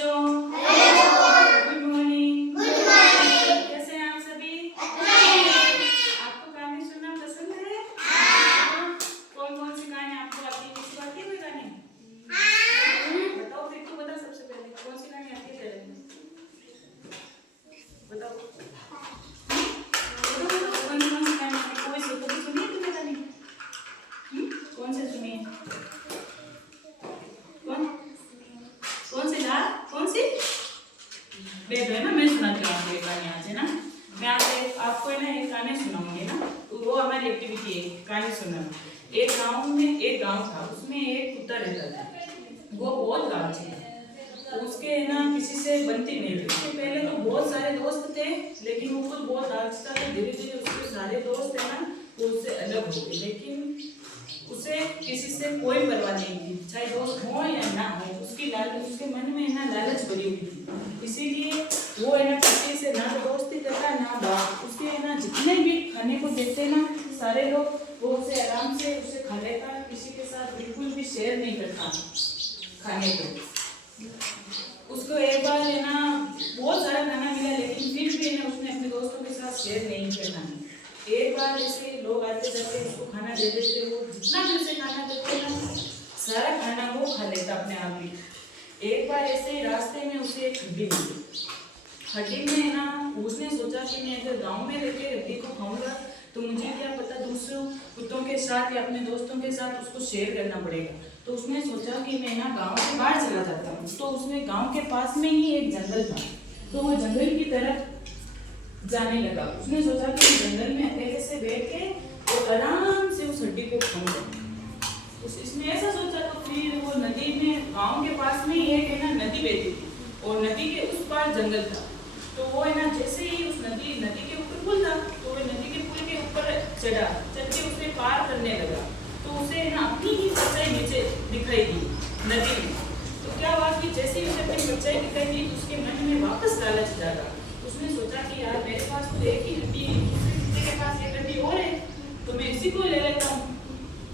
बच्चों, good morning. कैसे हैं आप सभी? आपको कहानी सुनना पसंद है? कौन कौन सी कहानी आपको आती है? किसी को आती है कोई कहानी? बताओ फिर तो बता, सबसे पहले कौन सी कहानी आती है? पहले बताओ कौन कौन सी कहानी आती है? कोई से कभी सुनी है तुमने कहानी? कौन से सुनी है? कौन सी यार? कौन सी? देखो है ना, मैं सुनाती हूँ आपको एक कहानी आज, है ना। मैं आपको है ना एक कहानी सुनाऊंगी ना, तो वो हमारी एक्टिविटी है कहानी सुनना। एक गांव में एक गांव था, उसमें एक कुत्ता रहता था। वो बहुत लालची था, उसके है ना किसी से बनती नहीं थी। उसके पहले तो बहुत सारे दोस्त थे, लेकिन वो खुद बहुत लालची था, तो धीरे धीरे उसके सारे दोस्त है ना वो उससे अलग हो गए। लेकिन उसे किसी से कोई परवाह नहीं थी, चाहे दोस्त हो या ना हो, उसकी लालच, उसके मन में है ना लालच भरी हुई थी। इसीलिए वो है ना किसी से ना दोस्ती करता ना बात। उसके है ना जितने भी खाने को देते ना सारे लोग, वो उसे आराम से उसे खा लेता, किसी के साथ बिल्कुल भी शेयर नहीं करता खाने को। उसको एक बार है ना बहुत सारा खाना मिला, लेकिन फिर भी है ना उसने अपने दोस्तों के साथ शेयर नहीं किया। एक बार ऐसे लोग आते जाते उसको खाना दे देते, वो जितना भी उसे खाना देते ना सारा खाना वो खा लेता अपने आप ही। एक बार ऐसे ही रास्ते में उसे एक हड्डी मिली। हड्डी में है ना उसने सोचा कि मैं अगर गांव में रहकर हड्डी को खाऊंगा तो मुझे क्या पता दूसरों कुत्तों के साथ या अपने दोस्तों के साथ उसको शेयर करना पड़ेगा। तो उसने सोचा कि मैं ना गांव से बाहर चला जाता हूँ। तो उसने गांव के पास में ही एक जंगल था, तो वो जंगल की तरफ जाने लगा। उसने सोचा कि जंगल में अकेले से बैठ के वो आराम से उस हड्डी को खाऊंगा। इसने ऐसा सोचा। तो फिर वो नदी में, गांव के पास में ही एक है ना नदी बहती थी और नदी के उस पार जंगल था। तो वो है ना जैसे ही उस नदी के ऊपर पुल था, तो वो नदी के पुल के ऊपर चढ़ के उसे पार करने लगा। तो उसे है ना अपनी ही परछाई नीचे दिखाई दी नदी में। तो क्या हुआ कि जैसे ही उसे अपनी परछाई दिखाई दी तो उसके मन में वापस लालच जागा। उसने सोचा कि यार मेरे पास तो एक ही हड्डी, किसी के पास एक हड्डी और है, तो मैं इसी को ले लेता हूँ।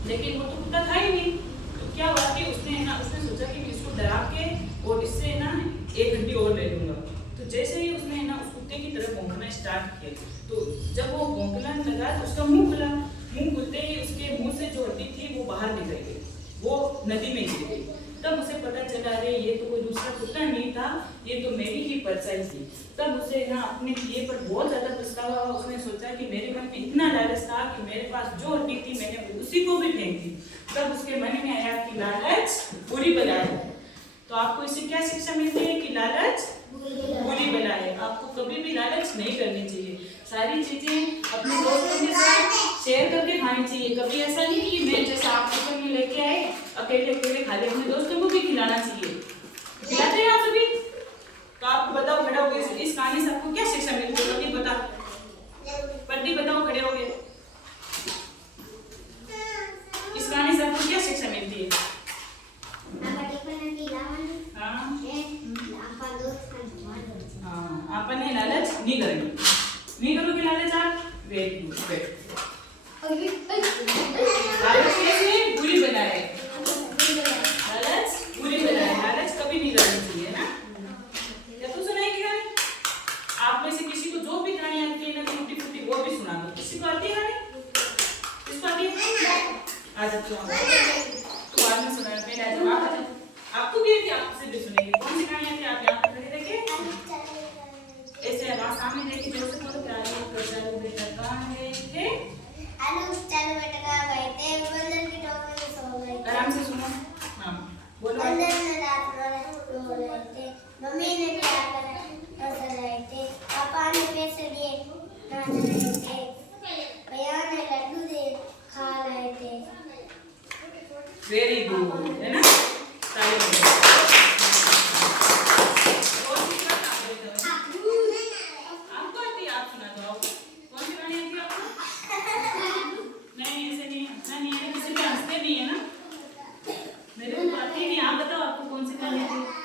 लेकिन वो तो कुत्ता था ही नहीं। तो क्या हुआ कि उसने सोचा कि मैं इसको डरा के और इससे ना एक हड्डी और ले लूंगा। तो जैसे ही उसने ना उस कुत्ते की तरफ भौंकना स्टार्ट किया, तो जब वो भौंकना लगा तो उसका मुंह खुला। मुंह खुलते ही उसके मुंह से जो हड्डी थी वो बाहर निकल गई, वो नदी में गिर गई। तब उसे पता चला अरे ये तो कोई दूसरा कुत्ता नहीं था, ये तो मेरी ही परछाई थी। तब उसे ना अपने किए पर बहुत ज्यादा पछतावा हुआ। उसने सोचा कि मेरे मन में इतना लालच था कि मेरे पास जो हड्डी थी मैंने उसी को भी फेंक दी। तब उसके मन में आया कि लालच बुरी बला है। तो आपको इससे क्या शिक्षा मिलती है कि लालच बुरी बला है। आपको कभी भी लालच नहीं करनी चाहिए। सारी चीजें अपने दोस्तों के साथ शेयर करके खानी चाहिए। कभी ऐसा नहीं कि मैं जैसा आप टिफिन में लेके आए अकेले अकेले खा ले, अपने दोस्तों को भी खिलाना चाहिए। खिलाते हैं आप सभी? तो आपको बताओ, खड़े हो गए, इस कहानी से आपको क्या शिक्षा मिलती है? कभी बता पढ़ती, बताओ खड़े हो गए, इस कहानी से आपको क्या शिक्षा मिलती है? आपने लालच नहीं करनी, नहीं करोगे लालच आप। Very good. लालच कैसे बुरी बला है, लालच बुरी बला है, लालच कभी नहीं करनी चाहिए ना। क्या तू सुनाएगी कहानी? आप में से किसी को जो भी कहानी आती है ना टूटी फूटी वो भी सुना दो। किसी को आती है कहानी? किसको आती है? आ जाओ बाद में सुनाना, पहले आ जाओ आप। आपको भी आती है, आपसे भी सुनेंगे। कौन सी कहानी आती है? आप यहाँ खड़े देखिए, ऐसे आवाज सामने देखिए, जोर से बोलो। चलो बेटा कहाँ गए थे? चलो बेटा कहाँ गए थे? बंदर की टोकरी में सो गए थे। आराम से सुनो। हाँ बोलो। बंदर ने रात भर रो रहे थे, मम्मी ने प्यार कर हंस रहे थे, पापा ने पैसे दिए नाच रहे थे, भैया ने लड्डू दे खा रहे थे। वेरी गुड, है ना? ताली बजाओ। आपको आती है? आप सुना दो। कौन सी कहानी आती है आपको? नहीं ऐसे नहीं, हंसना नहीं है, किसी पे हंसते नहीं है ना। मेरे को आती नहीं। आप बताओ आपको कौन सी कहानी आती है?